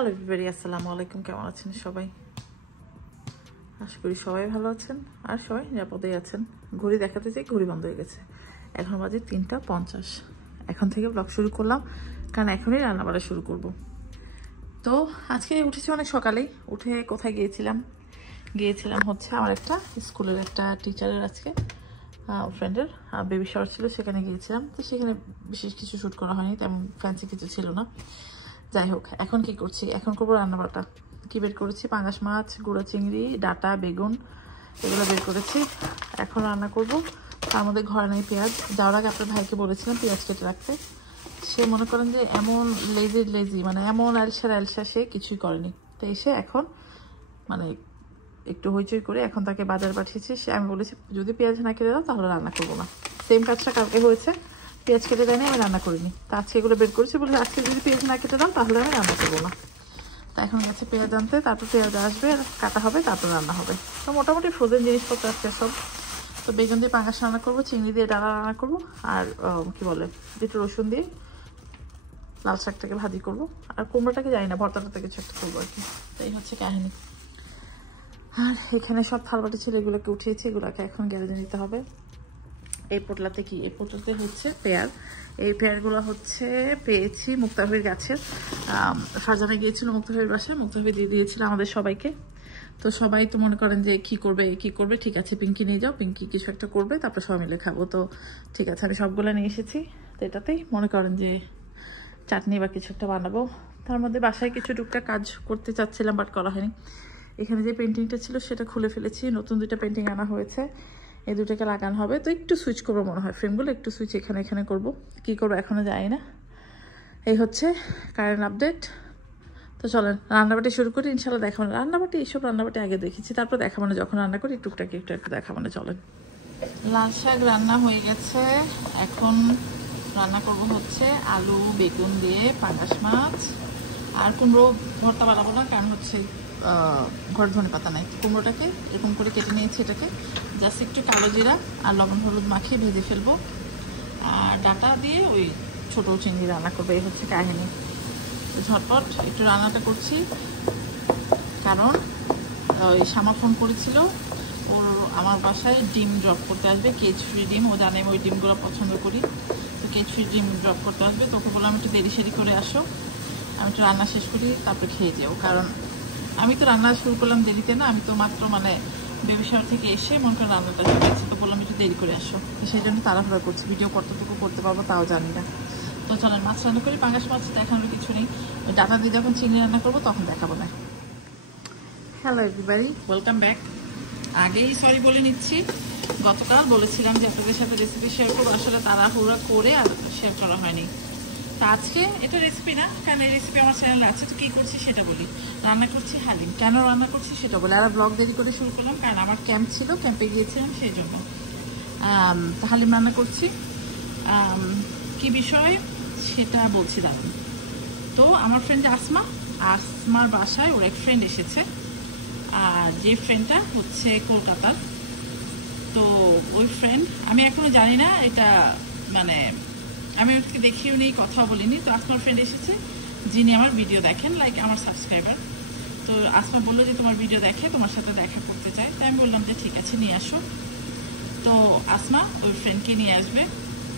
Hello everybody, আসসালামু আলাইকুম। কেমন আছেন সবাই? আশা করি সবাই ভালো আছেন আর সবাই নিরাপদেই আছেন। ঘড়ি দেখাতে চাই, ঘড়ি বন্ধ হয়ে গেছে। এখন বাজে 3:50। এখন থেকে ব্লগ শুরু করলাম, কারণ এখনই রান্নাবাড়া শুরু করব। তো আজকে উঠেছি অনেক সকালেই। উঠে কোথায় গিয়েছিলাম হচ্ছে আমার একটা স্কুলের একটা টিচারের আজকে ফ্রেন্ডের বেবি শাওয়ার ছিল, সেখানে গিয়েছিলাম। তো সেখানে বিশেষ কিছু শ্যুট করা হয়নি, তেমন ফ্যান্সি কিছু ছিল না। যাই হোক, এখন কি করছি? এখন করবো রান্নাবাটা। কি বের করেছি? পাঙ্গাস মাছ, গুঁড়া চিংড়ি, ডাটা, বেগুন, এগুলো বের করেছি। এখন রান্না করব। তার মধ্যে ঘরে নেই পেঁয়াজ। যাওয়ার আগে আপনার ভাইকে বলেছিলাম পেঁয়াজ কেটে রাখতে। সে মনে করেন যে এমন লেজি, মানে এমন আলসা সে কিছুই করেনি। তো এসে এখন মানে একটু হইচই করে এখন তাকে বাজার পাঠিয়েছি। সে আমি বলেছি যদি পেঁয়াজ না কেটে দাও তাহলে রান্না করবো না। সেম কাজটা কালকে হয়েছে, পেঁয়াজ কেটে দেয়নি, আমি রান্না করিনি। তা আজকে এগুলো বের করেছি, বলে আজকে যদি পেঁয়াজ না কেটে দাও তাহলে আমি রান্না করবো না। তা এখন গেছে পেঁয়াজ আনতে, তারপর পেঁয়াজ আসবে, কাটা হবে, তারপর রান্না হবে। তো মোটামুটি ফ্রোজেন জিনিসপত্র আজকে সব। তো বেগুন দিয়ে পাঙ্গাস রান্না করবো, চিংড়ি দিয়ে ডালা রান্না করবো, আর কি বলে একটু রসুন দিয়ে লাল শাকটাকে ভাজি করবো, আর কুমড়োটাকে জানি না, ভর্তাটাতে কিছু একটা করবো আর কি। তো এই হচ্ছে কাহিনী। আর এখানে সব থালবাটি ছিল, এগুলোকে উঠিয়েছি, এগুলোকে এখন গ্যারেজে নিতে হবে। এই পোটলাতে কি? এই পোটলাতে হচ্ছে পেয়ার। এই পেয়ারগুলো হচ্ছে পেয়েছি মুক্তাভাবির গাছের। ফারজানা গিয়েছিল মুক্তাভাবির বাসায়, মুক্তাভাবি দিয়ে দিয়েছিল আমাদের সবাইকে। তো সবাই তো মনে করেন যে কি করবে, ঠিক আছে পিঙ্কি নিয়ে যাও, পিঙ্কি কিছু একটা করবে, তারপর সবাই মিলে খাবো। তো ঠিক আছে, আমি সবগুলো নিয়ে এসেছি। তো এটাতেই মনে করেন যে চাটনি বা কিছু একটা বানাবো। তার মধ্যে বাসায় কিছু টুকটাক কাজ করতে চাচ্ছিলাম, বাট করা হয়নি। এখানে যে পেন্টিংটা ছিল সেটা খুলে ফেলেছি, নতুন 2টা পেন্টিং আনা হয়েছে, এই 2টাকে লাগানো হবে। তো একটু সুইচ করবো মনে হয়, ফ্রেমগুলো একটু সুইচ এখানে করব। কি করবো এখনো জানি না। এই হচ্ছে কারেন্ট আপডেট। তো চলেন রান্নাবাটি শুরু করি, ইনশাল্লাহ দেখাবো না। রান্নাবাটি এইসব রান্নাবাটি আগে দেখেছি, তারপর দেখাবো না। যখন রান্না করি টুকটাক একটু দেখাবো না। চলেন। লাল শাক রান্না হয়ে গেছে। এখন রান্না করব হচ্ছে আলু বেগুন দিয়ে পাঙ্গাস মাছ। আর কুমড়ো ভর্তা বানাবো না, কারণ হচ্ছে ঘরে ধনে পাতা নাই। কুমড়োটাকে এরকম করে কেটে নিয়েছি, এটাকে জাস্ট একটু কালো জিরা আর লবণ হলুদ মাখিয়ে ভেজে ফেলবো। আর ডাটা দিয়ে ওই ছোটো চিংড়ি রান্না করবো। এই হচ্ছে কাহিনী। ঝটপট একটু রান্নাটা করছি, কারণ ওই শ্যামা ফোন করেছিল, ওর আমার বাসায় ডিম ড্রপ করতে আসবে, কেজ ফ্রি ডিম। ও জানে ওই ডিমগুলো পছন্দ করি। তো কেজ ফ্রি ডিম ড্রপ করতে আসবে। তোকে বললাম একটু দেরি করে আসো, আমি একটু রান্না শেষ করি, তারপরে খেয়ে যাও। কারণ আমি তো রান্না শুরু করলাম দেরিতে না, আমি তো মাত্র মানে বেবি শাওয়ার থেকে এসে মনে করেন রান্নাটা হয়ে গেছে। তো বললাম একটু দেরি করে আসো, তো সেই জন্য তাড়াহুড়া করছি। ভিডিও কতটুকু করতে পারবো তাও জানি না। তো চলেন মাছ রান্না করি। পাঙ্গাস মাছ দেখানোর কিছু নেই, ডাটা দিয়ে যখন চিংড়ি রান্না করবো তখন দেখাবো না। Hello everybody, welcome back. আগেই সরি বলে নিচ্ছি, গতকাল বলেছিলাম যে আপনাদের সাথে রেসিপি শেয়ার করবো, আসলে তাড়াহুড়া করে আর শেয়ার করা হয়নি। তা আজকে এটা রেসিপি না, কারণ এই রেসিপি আমার চ্যানেলে আছে। তো কী করছি সেটা বলি। রান্না করছি হালিম। কেন রান্না করছি সেটা বলি। আর ব্লগ দেরি করে শুরু করলাম, কারণ আমার ক্যাম্প ছিল, ক্যাম্পে গিয়েছিলাম, সেই জন্য হালিম রান্না করছি। কি বিষয় সেটা বলছি দাঁড়ান। তো আমার ফ্রেন্ড আসমার বাসায় ওর এক ফ্রেন্ড এসেছে, আর যে ফ্রেন্ডটা হচ্ছে কলকাতার। তো ওই ফ্রেন্ড আমি এখনো জানি না এটা, মানে আমি ওকে দেখিও নি, কথাও বলিনি। তো আসমার ফ্রেন্ড এসেছে যিনি আমার ভিডিও দেখেন, লাইক আমার সাবস্ক্রাইবার। তো আসমা বললো যে তোমার ভিডিও দেখে, তোমার সাথে দেখা করতে চায়। তাই আমি বললাম যে ঠিক আছে নিয়ে আসো। তো আসমা ওই ফ্রেন্ডকে নিয়ে আসবে।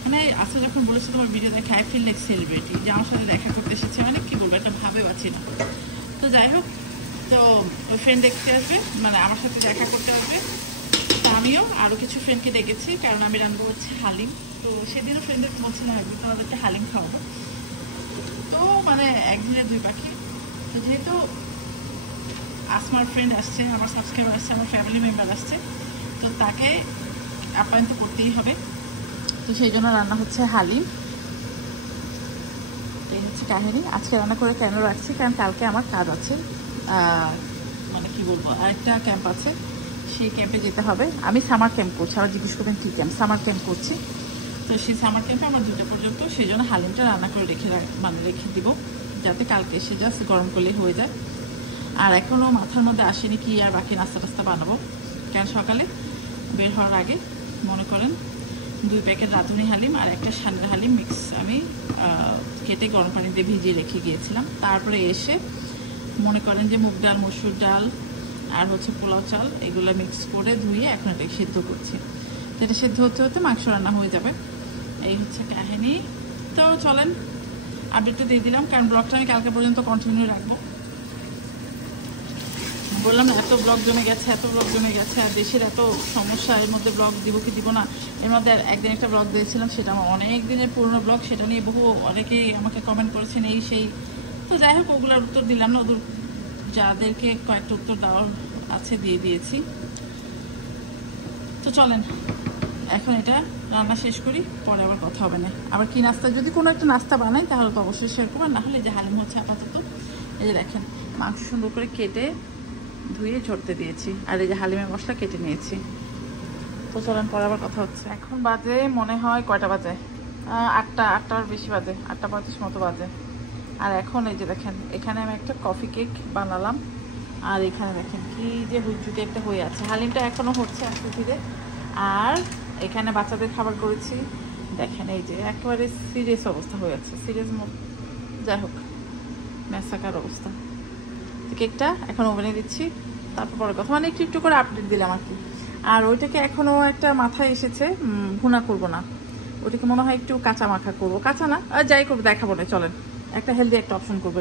মানে আসমা যখন বলেছে তোমার ভিডিও দেখে, আই ফিল লাইক সেলিব্রিটি, যে আমার সাথে দেখা করতে এসেছে, মানে কি বলবো, একটা ভাবে পাচ্ছি না। তো যাই হোক, তো ওই ফ্রেন্ড দেখতে আসবে, মানে আমার সাথে দেখা করতে আসবে। তো আমিও আরও কিছু ফ্রেন্ডকে ডেকেছি, কারণ আমি রান্না হচ্ছে হালিম। তো সেদিনও ফ্রেন্ডদের বলছিলাম একদিন তোমাদেরকে হালিম খাওয়াবো। তো মানে একদিনে 2 পাখি। তো যেহেতু আসমার ফ্রেন্ড আসছে, আমার সাবস্ক্রাইবার আসছে, আমার ফ্যামিলি মেম্বার আসছে, তো তাকে আপ্যায়ন তো করতেই হবে। তো সেই জন্য রান্না হচ্ছে হালিম। এই হচ্ছে কাহিনী। আজকে রান্না করে কেন রাখছি, কারণ কালকে আমার কাজ আছে, মানে কি বলবো, আরেকটা ক্যাম্প আছে, সেই ক্যাম্পে যেতে হবে। আমি সামার ক্যাম্প করছি। আবার জিজ্ঞেস করবেন কী ক্যাম্প? সামার ক্যাম্প করছি। তো সেই সামার ক্যাম্পে আমার 2টা পর্যন্ত, সেই জন্য হালিমটা রান্না করে রেখে দিব, যাতে কালকে এসে জাস্ট গরম করলেই হয়ে যায়। আর এখনও মাথার মধ্যে আসেনি কি আর বাকি নাস্তা টাস্তা বানাবো, কারণ সকালে বের হওয়ার আগে মনে করেন 2 প্যাকেট রাঁধুনি হালিম আর একটা সানের হালিম মিক্স আমি কেটে গরম পানিতে ভিজিয়ে রেখে গিয়েছিলাম। তারপরে এসে মনে করেন যে মুগ ডাল, মসুর ডাল আর হচ্ছে পোলাও চাল, এগুলো মিক্স করে ধুয়ে এখন এটাকে সিদ্ধ করছি। তো এটা সিদ্ধ হতে হতে মাংস রান্না হয়ে যাবে। এই হচ্ছে কাহিনী। তো চলেন আপডেটটা দিয়ে দিলাম, কারণ ব্লগটা আমি কালকে পর্যন্ত কন্টিনিউ রাখবো। বললাম না, এত ব্লগ জমে গেছে, এত ব্লগ জমে গেছে, আর দেশের এত সমস্যা, এর মধ্যে ব্লগ দিব কি দিব না। এর মধ্যে একদিন একটা ব্লগ দিয়েছিলাম, সেটা আমার অনেক দিনের পুরনো ব্লগ, সেটা নিয়ে বহু অনেকেই আমাকে কমেন্ট করেছেন এই সেই। তো যাই হোক, ওগুলোর উত্তর দিলাম না, ওদের যাদেরকে কয়েকটা উত্তর দেওয়ার আছে দিয়ে দিয়েছি। তো চলেন এখন এটা রান্না শেষ করি, পরে আবার কথা হবে না। আবার কি নাস্তা, যদি কোনো একটা নাস্তা বানাই তাহলে তো অবশ্যই শেয়ার করবো, না হলে যে হালিম হচ্ছে আপাতত। এই যে দেখেন মাংস সুন্দর করে কেটে ধুয়ে ঝরতে দিয়েছি, আর এই যে হালিমের মশলা কেটে নিয়েছি। তো চলেন পরে আবার কথা হচ্ছে। এখন বাজে মনে হয় কয়টা বাজে, 8টার বেশি বাজে, 8:35 মতো বাজে। আর এখন এই যে দেখেন এখানে আমি একটা কফি কেক বানালাম, আর এখানে দেখেন কি যে হুজুটি একটা হয়ে আছে। হালিমটা এখনো হচ্ছে আস্তে ধীরে। আর এখানে বাচ্চাদের খাবার করেছি, দেখেন এই যে একেবারে সিরিয়াস অবস্থা হয়ে আছে, সিরিয়াস। যাই হোক, ম্যাসাকার অবস্থা। কেকটা এখন ওভেনে দিচ্ছি, তারপর পরে কথা, মানে একটু একটু করে আপডেট দিলাম আর কি। আর ওইটাকে এখনো একটা মাথায় এসেছে, ভুনা করবো না, ওইটাকে মনে হয় একটু কাঁচা মাখা করবো, কাঁচা না আর যাই করবো দেখাবো না। চলেন একটা হেলদি একটা অপশন করবো,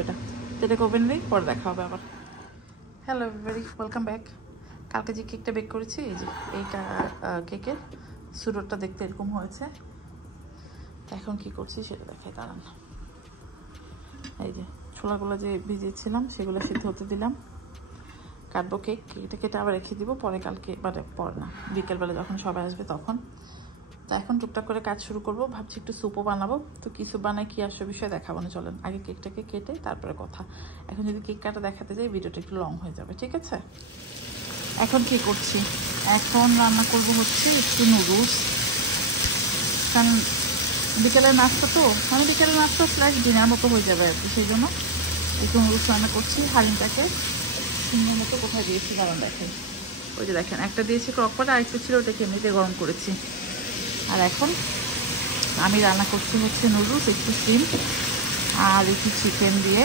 এটাকে ওভেন দিই, পরে দেখা হবে আবার। Hello everybody, welcome back. কালকে যে কেকটা বেক করেছি, এই যে এইটা কেকের সুরোটা দেখতে এরকম হয়েছে। এখন কি করছি সেটা দেখাই, দাঁড়ান। এই যে ছোলাগুলো যে ভিজিয়েছিলাম সেগুলো সিদ্ধ হতে দিলাম, কাটবো কেক, এটা কেটে আবার রেখে দিব পরে, কালকে মানে পরে না, বিকেলবেলা যখন সবাই আসবে তখন। তো এখন টুকটাক করে কাজ শুরু করব, ভাবছি একটু স্যুপও বানাবো। তো কি স্যুপ বানাই কি আসবে বিষয়ে দেখাবো না, চলেন আগে কেকটাকে কেটে তারপরে কথা। এখন যদি কেক কাটা দেখাতে যাই ভিডিওটা একটু লং হয়ে যাবে, ঠিক আছে। এখন কি করছি, এখন রান্না করব হচ্ছে একটু নুডলস, কারণ বিকেলের নাস্তা তো, মানে বিকেলের নাস্তা স্ল্যাশ ডিনার মতো হয়ে যাবে আর কি, সেই জন্য একটু নুডলস রান্না করছি। হালিমটাকে সুন্দর মতো কোথায় দিয়েছি দাঁড়ান দেখেন, ওই যে দেখেন একটা দিয়েছি ক্রকপটে, আর একটু ছিল ওটাকে এমনিতে গরম করেছি। আর এখন আমি রান্না করছি হচ্ছে নুডলস, একটু ডিম আর একটু চিকেন দিয়ে,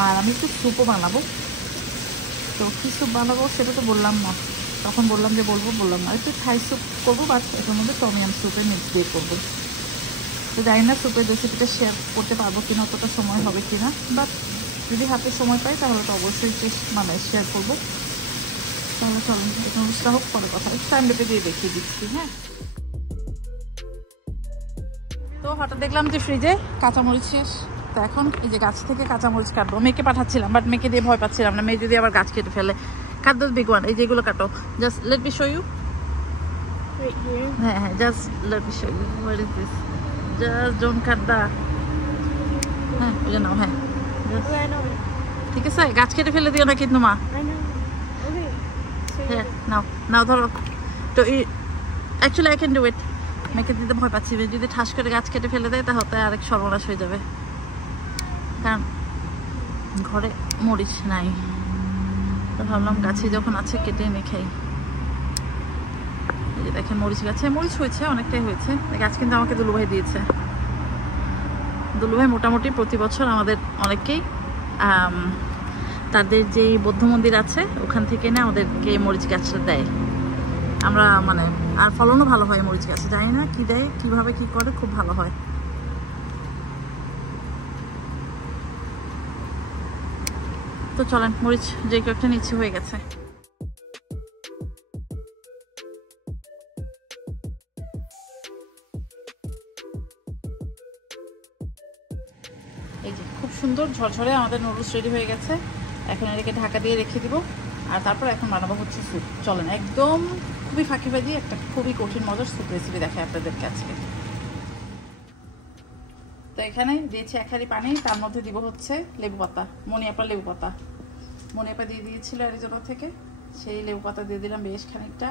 আর আমি একটু স্যুপও বানাবো। তো কী স্যুপ বানাবো সেটা তো বললাম না, তখন বললাম যে বললাম না, একটু থাই স্যুপ করবো, বাট এটার মধ্যে টমিয়াম স্যুপের মিক্স দিয়ে করবো। তো জানি না স্যুপের রেসিপিটা শেয়ার করতে পারবো কিনা, অতটা সময় হবে কিনা, বাট যদি হাতে সময় পাই তাহলে তো অবশ্যই মানে শেয়ার করবো। তাহলে চলুন এটা নুডলসটা হোক, পরে কথা একটু টাইম লেপে দিয়ে দেখিয়ে দিচ্ছি। হ্যাঁ, তো হঠাৎ দেখলাম যে ফ্রিজে কাঁচামরিচ শেষ, তো এখন এই যে গাছ থেকে কাঁচামরিচ কাটবো। মেয়েকে পাঠাচ্ছিলাম, বাট মেয়েকে দিয়ে ভয় পাচ্ছিলাম না, মেয়ে যদি আবার গাছ কেটে ফেলে। খাদ্য বিগ ওয়ান, এই যেগুলো কাটো, just let me show you. হ্যাঁ হ্যাঁ, just let me show you, what is this, just don't cut the. হ্যাঁ ওই নাও, হ্যাঁ ঠিক আছে, গাছ কেটে ফেলে দিও না কিন্তু মা। হ্যাঁ নাও নাও ধরো। তো actually I can do it. মেয়েকে দিতে ভয় পাচ্ছি, যদি ঠাস করে গাছ কেটে ফেলে দেয় তাহলে আরেক সর্বনাশ হয়ে যাবে, কারণ ঘরে মরিচ নাই। তো ভাবলাম গাছে যখন আছে কেটে এনে খাই। এই যে দেখেন মরিচ গাছে মরিচ হয়েছে, অনেকটাই হয়েছে। গাছ কিন্তু আমাকে দুলুভাই দিয়েছে। দুলুভাই মোটামুটি প্রতি বছর আমাদের অনেককেই তাদের যে বৌদ্ধ মন্দির আছে ওখান থেকে না আমাদেরকে মরিচ গাছটা দেয়। আমরা মানে আর ফলনও ভালো হয় মরিচ গাছে, জানি না কি দেয়, কিভাবে কি করে, খুব ভালো হয়। তো চলেন মরিচ যে কয়েকটা নিচে হয়ে গেছে। এই যে খুব সুন্দর ঝরঝরে আমাদের নুডলস রেডি হয়ে গেছে। এখন এটাকে ঢাকা দিয়ে রেখে দিব, আর তারপর এখন বানাবো হচ্ছে স্যুপ। চলেন একদম খুবই ফাঁকিবাজি একটা খুবই কঠিন মজার স্যুপ রেসিপি দেখাই আপনাদেরকে আজকে। তো এখানে দিয়েছি 1 হাঁড়ি পানি, তার মধ্যে দিব হচ্ছে লেবু পাতা, মনিয়াপা লেবু পাতা। মনিয়াপা দিয়ে দিয়েছিল অ্যারিজোনা থেকে, সেই লেবু পাতা দিয়ে দিলাম বেশ খানিকটা।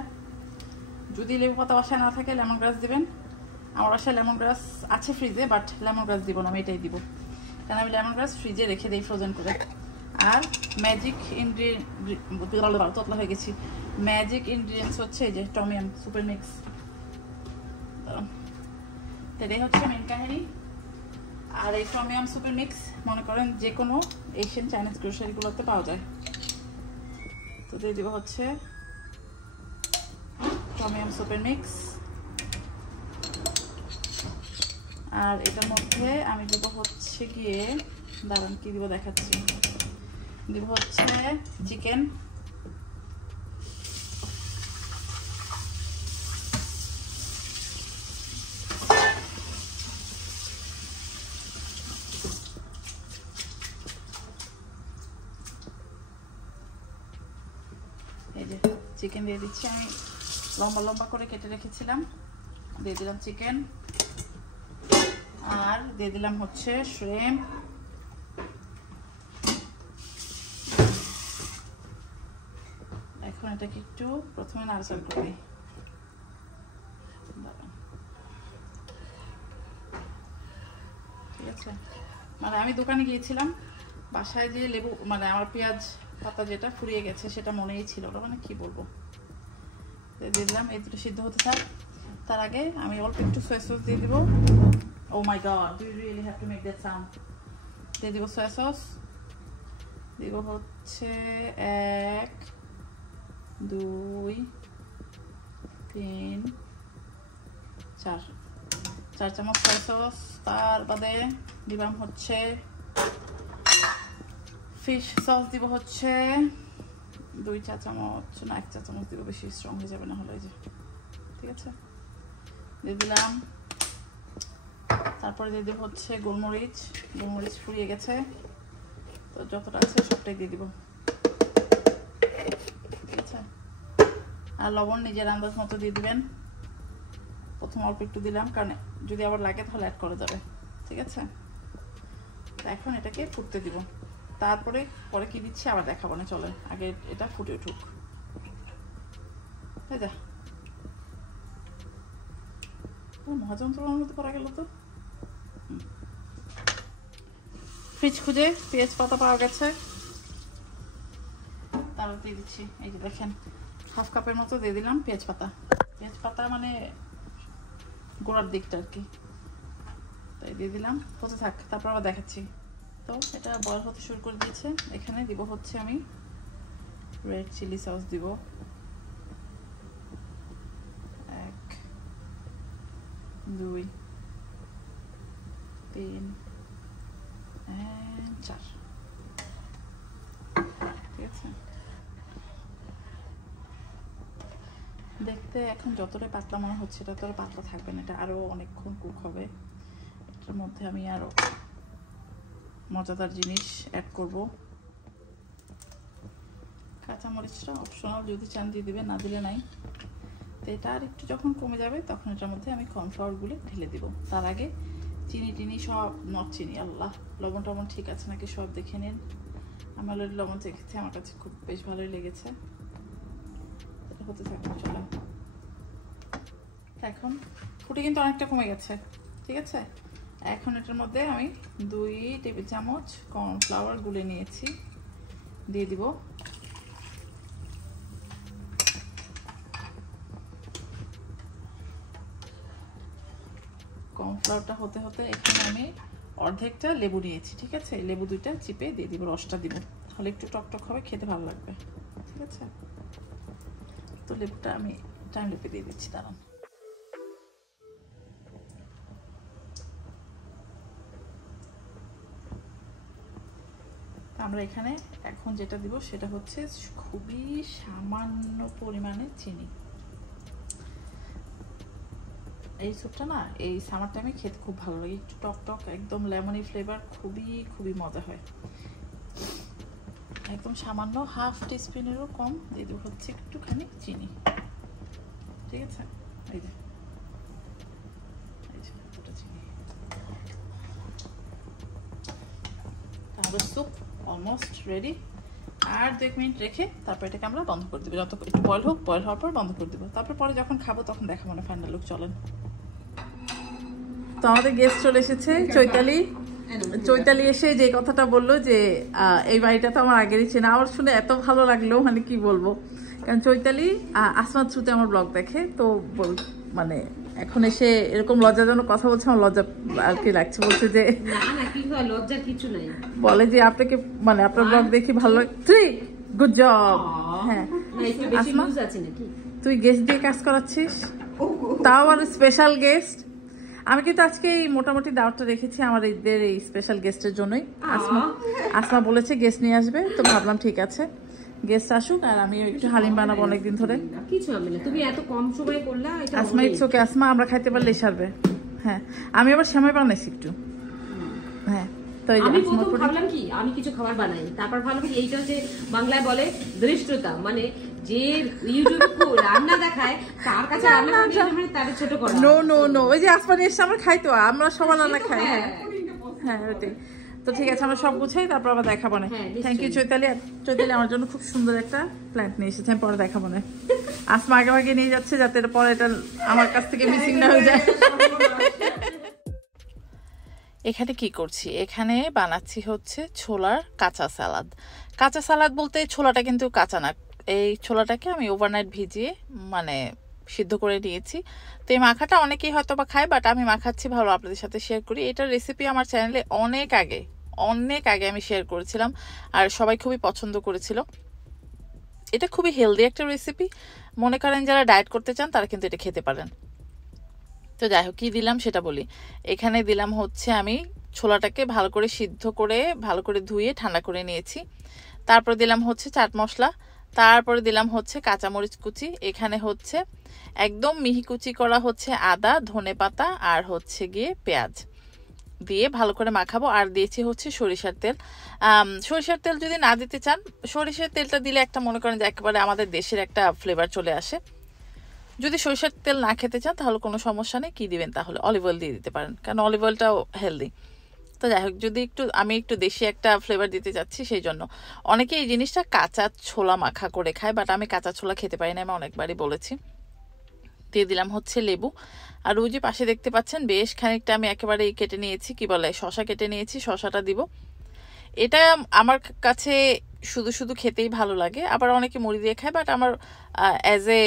যদি লেবু পাতা বাসায় না থাকে লেমন গ্রাস দিবেন। আমার বাসায় লেমন গ্রাস আছে ফ্রিজে, বাট লেমন গ্রাস দিব না, আমি এটাই দিব, কারণ আমি লেমন গ্রাস ফ্রিজে রেখে দিই ফ্রোজেন করে। আর ম্যাজিক ইনগ্রিডিয়েন্টস হয়ে গেছি, ম্যাজিক ইনগ্রিডিয়েন্টস হচ্ছে এই যে টমিয়াম সুপার মিক্স। তো এটাই হচ্ছে মেন কাহিনী। আর এই টম ইয়াম সুপের মিক্স মনে করেন যে কোনো এশিয়ান চাইনিজ গ্রোসারিগুলোতে পাওয়া যায়। তো দিয়ে দিব হচ্ছে টম ইয়াম সুপের মিক্স। আর এটার মধ্যে আমি দিব হচ্ছে গিয়ে, দাঁড়ান কি দিব দেখাচ্ছি, দিব হচ্ছে চিকেন, এই যে চিকেন দিয়ে দিচ্ছি, আমি লম্বা লম্বা করে কেটে রেখেছিলাম, দিয়ে দিলাম চিকেন। আর দিয়ে দিলাম হচ্ছে শ্রিম্প, এখন এটাকে একটু প্রথমে নাড়াচাড়া করি। ঠিক আছে, মানে আমি দোকানে গিয়েছিলাম, বাসায় যে লেবু মানে আমার পেঁয়াজ পাতা যেটা ফুরিয়ে গেছে সেটা মনেই ছিল না, মানে কি বলবো। দিয়ে দিলাম, এই দুটো সিদ্ধ হতে থাক। তার আগে আমি অল্প একটু সয়া সস দিয়ে দিব। Oh my god, do you really have to make that sound? দিয়ে দিব সয়া সস, দিব হচ্ছে 1 2 3 4 চামচ সয়া সস। তার বাদে দিলাম হচ্ছে ফিশ সস, দিব হচ্ছে 2 চা চামচ, না 1 চা চামচ দিব, বেশি স্ট্রং হয়ে যাবে না হলে। এই যে ঠিক আছে, দিয়ে দিলাম। তারপরে দিয়ে দিব হচ্ছে গোলমরিচ, গোলমরিচ ফুরিয়ে গেছে, তো যতটা আছে সবটাই দিয়ে দিব। ঠিক আছে, আর লবণ নিজের আন্দাজ মতো দিয়ে দিবেন। প্রথম অল্প একটু দিলাম, কারণ যদি আবার লাগে তাহলে অ্যাড করা যাবে। ঠিক আছে, এখন এটাকে ফুটতে দিব, তারপরে পরে কি দিচ্ছি আবার দেখাবো না, চলে আগে এটা ফুটে উঠুক। এই যা মহাযন্ত্রণার মধ্যে করা গেল তো। ফ্রিজ খুঁজে পেঁয়াজ পাতা পাওয়া গেছে, তারপর দিয়ে দিচ্ছি। এই যে দেখেন, হাফ কাপের মতো দিয়ে দিলাম পেঁয়াজ পাতা। পেঁয়াজ পাতা মানে গোড়ার দিকটা আর কি, তাই দিয়ে দিলাম, হতে থাক, তারপর আবার দেখাচ্ছি। তো এটা বয়েল হতে শুরু করে দিয়েছে। এখানে দিব হচ্ছে আমি রেড চিলি সস দিব 1 2 3 4। ঠিক আছে, দেখতে এখন যতটা পাতলা মনে হচ্ছে এটা ততটা পাতলা থাকবে না, এটা আরো অনেকক্ষণ কুক হবে। এটার মধ্যে আমি আরো মজাদার জিনিস অ্যাড করব। কাঁচামরিচটা অপশনাল, যদি চান দিয়ে দিবে, না দিলে নাই। তো এটা আর একটু যখন কমে যাবে তখন এটার মধ্যে আমি কর্নফ্লাওয়ারগুলো ঢেলে দিব। তার আগে চিনি টিনি সব, নট চিনি, আল্লাহ, লবণ টবণ ঠিক আছে নাকি সব দেখে নিন। আমি অলরেডি লবণ চেখেছি, আমার কাছে খুব বেশ ভালোই লেগেছে। এটা হতে থাকবে, চলো। এখন ফুটে কিন্তু অনেকটা কমে গেছে। ঠিক আছে, এখন এটার মধ্যে আমি 2 টেবিল চামচ কর্নফ্লাওয়ার গুলে নিয়েছি, দিয়ে দিব। কর্নফ্লাওয়ারটা হতে হতে এখানে আমি অর্ধেকটা লেবু নিয়েছি। ঠিক আছে, লেবু 2টা চিপে দিয়ে দিব, রসটা দিব, তাহলে একটু টকটক হবে, খেতে ভালো লাগবে। ঠিক আছে, তো লেবুটা আমি টাইম লেপে দিয়ে দিচ্ছি, দাঁড়ান। আমরা এখানে এখন যেটা দিব সেটা হচ্ছে খুবই সামান্য পরিমাণে চিনি। এই স্যুপটা না এই সামার টাইমে খেতে খুব ভালো লাগে, একটু টক টক, একদম লেমনি ফ্লেভার, খুবই খুবই মজা হয়। একদম সামান্য হাফ টিস্পুনেরও কম দিয়ে দেবো হচ্ছে একটুখানি চিনি। ঠিক আছে, এই যে এতটা চিনি। তাহলে স্যুপ অলমোস্ট রেডি। আর 2 মিনিট রেখে তারপর এটাকে আমরা বন্ধ করে দেবো, যত একটু বয়েল হোক, বয়েল হওয়ার পর বন্ধ করে দেবো। তারপর পরে যখন খাবো তখন দেখাবো না ফাইনাল লুক, চলেন। তো আমাদের গেস্ট চলে এসেছে, চৈতালি। চৈতালি এসে যে কথাটা বললো যে এই বাড়িটা তো আমার আগেরই চেনা, আমার শুনে এত ভালো লাগলো, মানে কি বলবো। কারণ চৈতালি আসমার থ্রুতে আমার ব্লগ দেখে, তো মানে এখন এসে এরকম লজ্জাজনক কথা বলছে, আমার লজ্জা আর কি লাগছে। বলছে যে না কি লজ্জার কিছু নাই, বলে যে আপনাকে মানে আপনার ব্লগ দেখি ভালো লাগে। তুই গুড জব। হ্যাঁ আসমা, তুই গেস্ট দিয়ে কাজ করাচ্ছিস, তাও আর স্পেশাল গেস্ট। আমি কিন্তু আজকে এই মোটামুটি দাওয়াতটা রেখেছি আমার এদের এই স্পেশাল গেস্টের জন্যই। আসমা বলেছে গেস্ট নিয়ে আসবে, তো ভাবলাম ঠিক আছে গেস্ট আসুক, আর আমি একটু হালিম বানাবো অনেকদিন ধরে। কিছু হবে না, তুমি এত কম সময় করলা। আসমা ইটস ওকে, আসমা আমরা খাইতে পারলেই সারবে। হ্যাঁ আমি আবার সেমাই বানাইছি একটু। হ্যাঁ আমি প্রথম ভাবলাম কি আমি কিছু খাবার বানাই, তারপর ভাবলাম কি এইটা হচ্ছে বাংলায় বলে দৃষ্টতা, মানে যে ইউটিউবে রান্না দেখায় তার কাছে রান্না করে তার ছোট করা। নো নো নো, ওই যে আসমানি এসে আমরা খাই, তো আমরা সবার রান্না খাই। হ্যাঁ হ্যাঁ ওইটাই তো। ঠিক আছে আমরা সব গুছাই, তারপর আবার দেখাবো না। Thank you Chaitali. চৈতালি আমার জন্য খুব সুন্দর একটা প্ল্যান্ট নিয়ে এসেছে, আমি পরে দেখাবো না। আসমা আগে আগে নিয়ে যাচ্ছে যাতে পরে এটা আমার কাছ থেকে মিসিং না হয়ে যায়। এখানে কি করছি, এখানে বানাচ্ছি হচ্ছে ছোলার কাঁচা সালাদ। কাঁচা সালাদ বলতে ছোলাটা কিন্তু কাঁচা না, এই ছোলাটাকে আমি ওভারনাইট ভিজিয়ে মানে সিদ্ধ করে নিয়েছি। তো এই মাখাটা অনেকেই হয়তো বা খায়, বাট আমি মাখাচ্ছি ভালো, আপনাদের সাথে শেয়ার করি। এটার রেসিপি আমার চ্যানেলে অনেক আগে আমি শেয়ার করেছিলাম, আর সবাই খুবই পছন্দ করেছিল। এটা খুবই হেলদি একটা রেসিপি, মনে করেন যারা ডায়েট করতে চান তারা কিন্তু এটা খেতে পারেন। তো যাই হোক কী দিলাম সেটা বলি। এখানে দিলাম হচ্ছে আমি ছোলাটাকে ভালো করে সিদ্ধ করে ভালো করে ধুয়ে ঠান্ডা করে নিয়েছি। তারপর দিলাম হচ্ছে চাট মশলা, তারপরে দিলাম হচ্ছে কাঁচামরিচ কুচি, এখানে হচ্ছে একদম মিহি কুচি করা হচ্ছে আদা, ধনেপাতা আর হচ্ছে গিয়ে পেঁয়াজ দিয়ে ভালো করে মাখাবো। আর দিয়েছি হচ্ছে সরিষার তেল। সরিষার তেল যদি না দিতে চান, সরিষার তেলটা দিলে একটা মনে করেন যে একেবারে আমাদের দেশের একটা ফ্লেভার চলে আসে। যদি সরিষার তেল না খেতে চান তাহলে কোনো সমস্যা নেই, কী দিবেন তাহলে অলিভ অয়েল দিয়ে দিতে পারেন, কারণ অলিভ অয়েলটাও হেলদি। তো যাই হোক যদি আমি একটু দেশি একটা ফ্লেভার দিতে চাচ্ছি সেই জন্য। অনেকে এই জিনিসটা কাঁচা ছোলা মাখা করে খায়, বাট আমি কাঁচা ছোলা খেতে পারি না, আমি অনেকবারই বলেছি। দিয়ে দিলাম হচ্ছে লেবু, আর ওই যে পাশে দেখতে পাচ্ছেন বেশ খানিকটা আমি একেবারে কেটে নিয়েছি, কি বলে শশা কেটে নিয়েছি, শশাটা দিব। এটা আমার কাছে শুধু খেতেই ভালো লাগে, আবার অনেকে মুড়ি দিয়ে খায়, বাট আমার অ্যাজ এ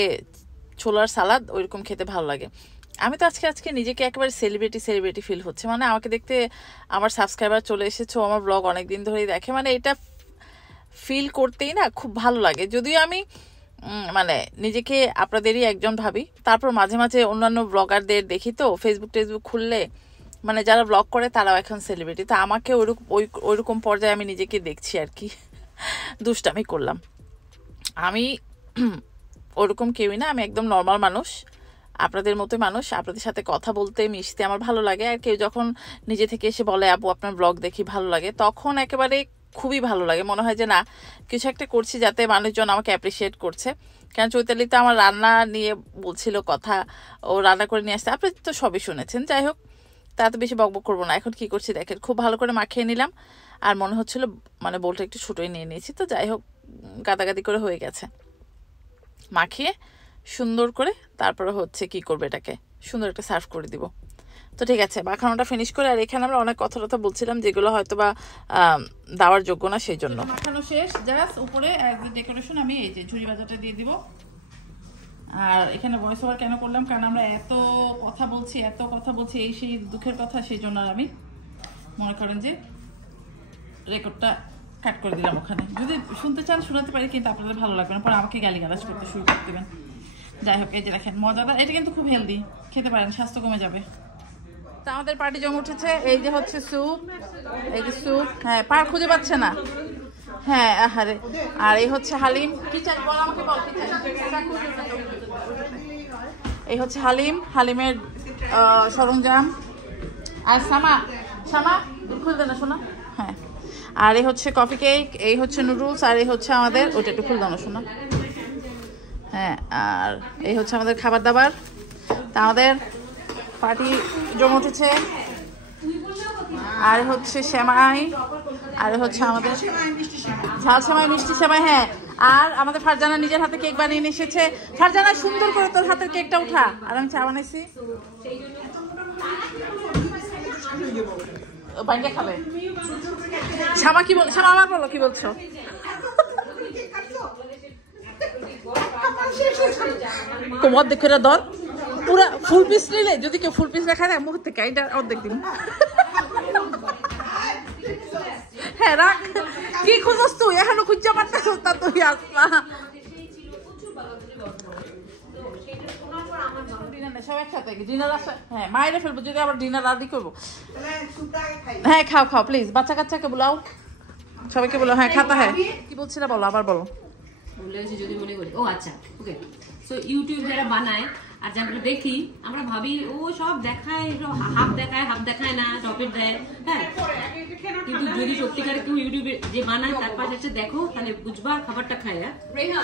ছোলার সালাদ ওইরকম খেতে ভালো লাগে। আমি তো আজকে নিজেকে একেবারে সেলিব্রিটি ফিল হচ্ছে, মানে আমাকে দেখতে আমার সাবস্ক্রাইবার চলে এসেছে, আমার ব্লগ অনেকদিন ধরেই দেখে, মানে এটা ফিল করতেই না খুব ভালো লাগে। যদিও আমি মানে নিজেকে আপনাদেরই একজন ভাবি, তারপর মাঝে মাঝে অন্যান্য ব্লগারদের দেখি, তো ফেসবুক খুললে মানে যারা ব্লগ করে তারাও এখন সেলিব্রিটি, তো আমাকে ওইরকম পর্যায়ে আমি নিজেকে দেখছি আর কি। দুষ্টামি করলাম, আমি ওরকম কেউই না, আমি একদম নর্মাল মানুষ, আপনাদের মতোই মানুষ। আপনাদের সাথে কথা বলতে মিশতে আমার ভালো লাগে, আর কেউ যখন নিজে থেকে এসে বলে আপু আপনার ব্লগ দেখি ভালো লাগে, তখন একেবারে খুবই ভালো লাগে, মনে হয় যে না কিছু একটা করছি যাতে মানুষজন আমাকে অ্যাপ্রিসিয়েট করছে। কারণ চৈতালি তো আমার রান্না নিয়ে বলছিল কথা, ও রান্না করে নিয়ে আসতে, আপনি তো সবই শুনেছেন। যাই হোক তা তো বেশি বকবক করবো না। এখন কি করছি দেখেন, খুব ভালো করে মাখিয়ে নিলাম, আর মনে হচ্ছিল মানে বোলটা একটু ছোটোই নিয়ে নিয়েছি, তো যাই হোক গাদাগাদি করে হয়ে গেছে। মাখিয়ে সুন্দর করে তারপরে হচ্ছে কি করবে, এটাকে সুন্দর একটা সার্ভ করে দিব। তো ঠিক আছে মাখানোটা ফিনিশ করে, আর এখানে আমরা অনেক কথা বলছিলাম যেগুলো হয়তো বা দেওয়ার যোগ্য না, সেই জন্য মাখানো শেষ। জাস্ট উপরে ডেকোরেশন আমি এই যে ঝুরি ভাজাটা দিয়ে দিব। আর এখানে ভয়েস ওভার কেন করলাম, কারণ আমরা এত কথা বলছি এই সেই দুঃখের কথা, সেই জন্য আমি মনে করেন যে রেকর্ডটা কাট করে দিলাম। ওখানে যদি শুনতে চান শোনাতে পারি, কিন্তু আপনাদের ভালো লাগবে না, পরে আমাকে গালিগালাজ করতে শুরু করে দেবেন। যাই হোক এই যে দেখেন মজাদার, এটা কিন্তু খুব হেলদি, খেতে পারেন, স্বাস্থ্য কমে যাবে। তা আমাদের পার্টি জমে উঠেছে। এই যে হচ্ছে স্যুপ, এই যে স্যুপ, হ্যাঁ পার খুঁজে পাচ্ছে না, হ্যাঁ আহারে। আর এই হচ্ছে হালিম, কি চাই বল আমাকে, বল কি চাই। এই হচ্ছে হালিমের সরঞ্জাম। আর শামা খুলতে না শোনা, হ্যাঁ। আর এই হচ্ছে কফি কেক, এই হচ্ছে নুডলস, আর এই হচ্ছে আমাদের ওটা একটু খুলতে না শোনা, হ্যাঁ। আর এই হচ্ছে আমাদের খাবার দাবার। তা আমাদের পার্টি জমে উঠেছে। আর হচ্ছে সেমাই, আর হচ্ছে আমাদের ঝাল সেমাই, মিষ্টি সেমাই, হ্যাঁ। আর আমাদের ফারজানা নিজের হাতে কেক বানিয়ে নিয়ে এসেছে। ফারজানা সুন্দর করে তোর হাতের কেকটা উঠা। আর আমি চা বানাইছি, বাইরে খাবে। শামা কি বল, শামা আমার বলো কি বলছো। কোমর দেখে দর পুরা ফুল পিস নিলে যদি কেউ ফুল পিস রাখা যায় মুখ থেকে এটা অর্ধেক দিন। হ্যাঁ রাখ, কি খুঁজস তুই এখনো খুঁজতে পারতেছ তা তুই আসবা। সব একসাথে ডিনার আসে, হ্যাঁ মায়েরা ফেলবো যদি আবার ডিনার আদি করবো। হ্যাঁ খাও খাও প্লিজ, বাচ্চা কাচ্চাকে বলাও, সবাইকে বলো। হ্যাঁ খাতা। হ্যাঁ কি বলছিলা বলো, আবার বলো। বলেছি যদি মনে করি ও আচ্ছা ওকে। সো ইউটিউব যারা বানায় আর যারা দেখি আমরা ভাবি ও সব দেখায়, হাফ দেখায় না, টপের দেয়। হ্যাঁ কিন্তু যদি সত্যিকারে কেউ ইউটিউবে যে বানায় তার পাশে হচ্ছে দেখো, তাহলে বুঝবা খাবারটা খায়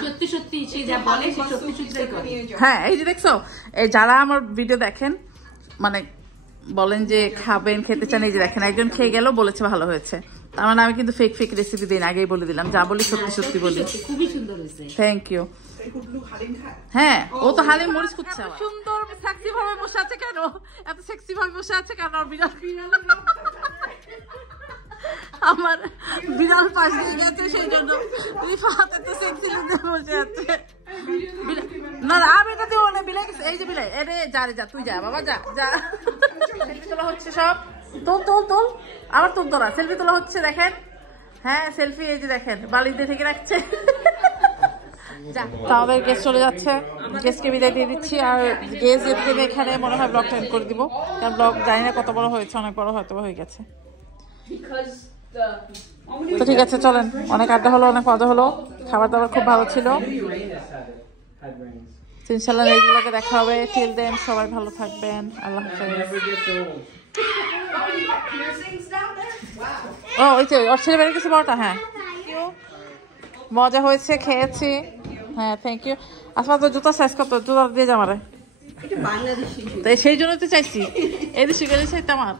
সত্যি সত্যি সে যা বলে সে সত্যি সত্যি করে। হ্যাঁ এই যে দেখছো, এই যারা আমার ভিডিও দেখেন মানে বলেন যে খাবেন, খেতে চান, এই যে দেখেন একজন খেয়ে গেল বলেছে ভালো হয়েছে। তার মানে আমি কিন্তু ফেক রেসিপি দিন আগেই বলে দিলাম, যা বলি সত্যি সত্যি বলি। খুবই সুন্দর হয়েছে, থ্যাংক ইউ। হ্যাঁ ও তো হালিম মরিচ খুঁজছে। সুন্দর সেক্সি ভাবে বসে আছে কেন, এত সেক্সি ভাবে বসে আছে কেন? বিড়াল আমার বিড়াল পাশ দিয়ে গেছে সেই জন্য রিফাত এত সেক্সি লুকে বসে আছে। না না আমি এটা দেবো না, বিলাই গেছে। এই যে বিলাই, এরে যা রে যা, তুই যা বাবা যা যা। সেলফি তোলা হচ্ছে সব, তোল তোল তোল, আবার তোল তোলা, সেলফি তোলা হচ্ছে দেখেন। হ্যাঁ সেলফি এই যে দেখেন বালিতে থেকে রাখছে। আমাদের গেস্ট চলে যাচ্ছে, গেস্টকে বিদায় দিয়ে দিচ্ছি। আর গেস্ট যেতে এখানে মনে হয় ব্লগটা এন্ড করে দিব, কারণ ব্লগ জানি না কত বড় হয়েছে, অনেক বড় হয়তো হয়ে গেছে। তো ঠিক আছে চলেন, অনেক আড্ডা হলো, অনেক মজা হলো, খাবার দাবার খুব ভালো ছিল। ইনশাল্লাহ এইগুলোকে দেখা হবে। টিল দেন সবাই ভালো থাকবেন, আল্লাহ হাফেজ। ও ওই যে ওর ছেলে বেড়ে গেছে বড়টা। হ্যাঁ মজা হয়েছে, খেয়েছি। হ্যাঁ থ্যাংক ইউ। আসলে তো জুতা সাইজ কত, জুতা দিয়ে যামারে তো সেই জন্য তো চাইছি, এই দেশে গেলে চাইতে আমার।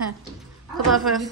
হ্যাঁ খুদা হাফেজ।